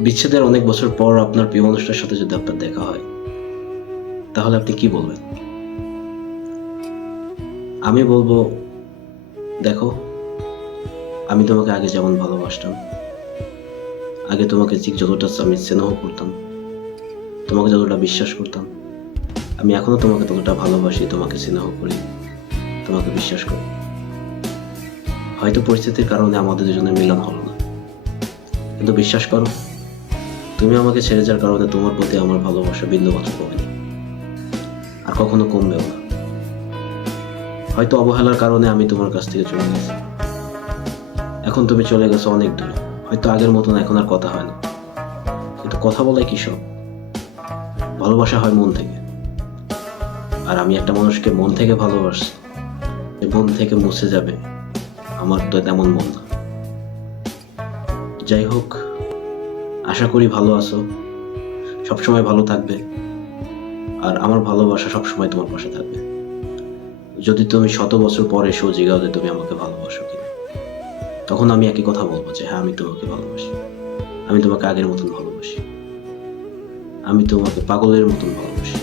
বিচ্ছেদের অনেক বছর পর আপনার প্রিয় মানুষটার সাথে যদি আপনার দেখা হয়, তাহলে আপনি কি বলবেন? আমি বলবো, দেখো, আমি তোমাকে আগে যেমন ভালোবাসতাম, আগে তোমাকে ঠিক যতটা আমি স্নেহ করতাম, তোমাকে যতটা বিশ্বাস করতাম, আমি এখনো তোমাকে ততটা ভালোবাসি, তোমাকে স্নেহ করি, তোমাকে বিশ্বাস করি। হয়তো পরিস্থিতির কারণে আমাদের দুজনের মিলন হলো না, কিন্তু বিশ্বাস করো, তুমি আমাকে ছেড়ে যাওয়ার কারণে তোমার প্রতি আমার ভালোবাসা বিন্দুমাত্র কমেনি, আর কখনো কমবেও না। হয়তো অবহেলার কারণে আমি তোমার কাছ থেকে চলে গেছি, এখন তুমি চলে গেছো অনেক দূরে, হয়তো আগের মতন এখন আর কথা হয় না, কিন্তু কথা বলাই কি সব? ভালোবাসা হয় মন থেকে, আর আমি একটা মানুষকে মন থেকে ভালোবাসি, যে মন থেকে মুছে যাবে, আমার তো তেমন মন না। যাই হোক, আশা করি ভালো আছো, সবসময় ভালো থাকবে, আর আমার ভালোবাসা সবসময় তোমার পাশে থাকবে। যদি তুমি 100 বছর পরে এসেও জিজ্ঞাসা যে তুমি আমাকে ভালোবাসো কিনা, তখন আমি একই কথা বলবো যে হ্যাঁ, আমি তোমাকে ভালোবাসি, আমি তোমাকে আগের মতন ভালোবাসি, আমি তোমাকে পাগলের মতন ভালোবাসি।